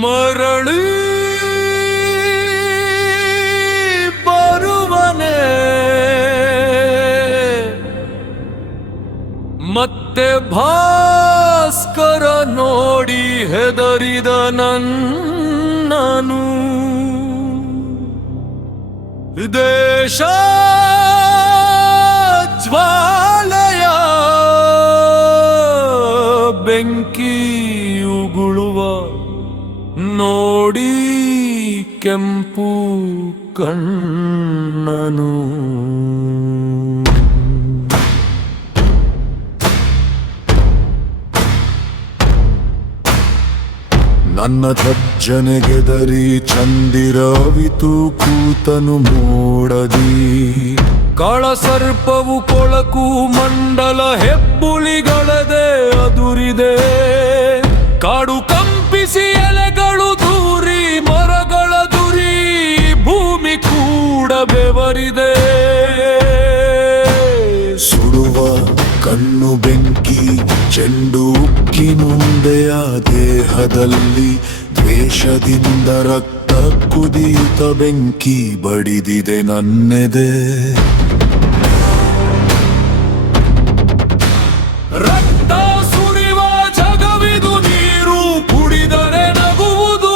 ಮರಳಿ ಬರುವನೆ ಮತ್ತೆ ಭಾಸ್ಕರ ನೋಡಿ ಹೆದರಿದ ನನ್ನನು ದೇಶ ಜ್ವಾಲೆಯ ಬೆಂಕಿ ಉಗುಳುವ ನೋಡಿ ಕೆಂಪು ಕಣ್ಣನು ನನ್ನ ತಜ್ಜನೆಗೆದರಿ ಚಂದಿರವಿತು ಕೂತನು ಮೋಡದಿ ಕಾಳಸರ್ಪವು ಕೊಳಕು ಮಂಡಲ ಹೆಬ್ಬುಲಿಗಳದೆ ಅದುರಿದೆ ಕಾಡು ಕಂಪಿಸಿ ಎಲೆಗಳು ದೂರಿ ಮರಗಳ ದುರಿ ಭೂಮಿ ಕೂಡ ಬೆವರಿದೆ ಸುಡುವ ಕಣ್ಣು ಬೆಂಕಿ ಚೆಂಡು ಉಕ್ಕಿನುಂಡೆಯ ದೇಹದಲ್ಲಿ ದ್ವೇಷದಿಂದ ರಕ್ತ ಕುದಿಯುತ್ತ ಬೆಂಕಿ ಬಡಿದಿದೆ ನನ್ನೆದೆ ರಕ್ತ ಸುರಿವ ಜಗವಿದು ನೀರು ಕುಡಿದರೆ ನಗುವುದು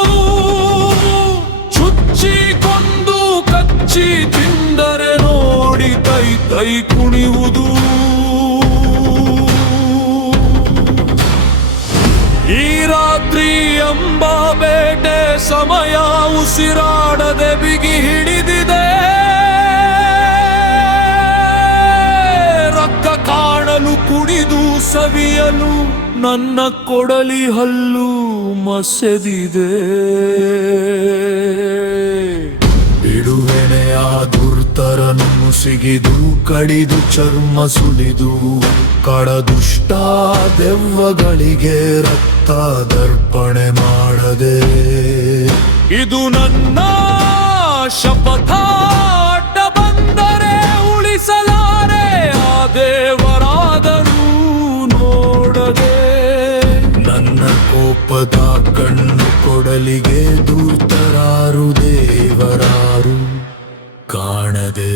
ಚುಚ್ಚಿ ಕೊಂದು ಕಚ್ಚಿ ತಿಂದರೆ ನೋಡಿ ತೈ ತೈ ಕುಣಿಯುವುದು ಈ ರಾತ್ರಿ ಎಂಬ ಬೇಟೆ ಸಮಯ ಉಸಿರಾಡದೆ ಬಿಗಿ ಹಿಡಿದಿದೆ ರಕ್ತ ಕಾಣಲು ಕುಡಿದು ಸವಿಯಲು ನನ್ನ ಕೊಡಲಿ ಹಲ್ಲು ಮಸೆದಿದೆ ಬಿಡುವೆನೆಯ ದುರ್ತರನು ಮುಸಿಗಿದು ಕಡಿದು ಚರ್ಮ ಸುಲಿದು ಕಡದುಷ್ಟ ದೆವ್ವಗಳಿಗೆ ರಕ್ತ ದರ್ಪಣೆ ಮಾಡದೆ ಇದು ನನ್ನ ಶಪಥ ಅಡ್ಡ ಬಂದರೆ ಉಳಿಸಲಾರೆ ಆ ದೇವರಾದರೂ ನೋಡದೆ ನನ್ನ ಕೋಪದ ಕಣ್ಣು ಕೊಡಲಿಗೆ ದೂತರಾರು ದೇವರಾರು ಕಾಣದೆ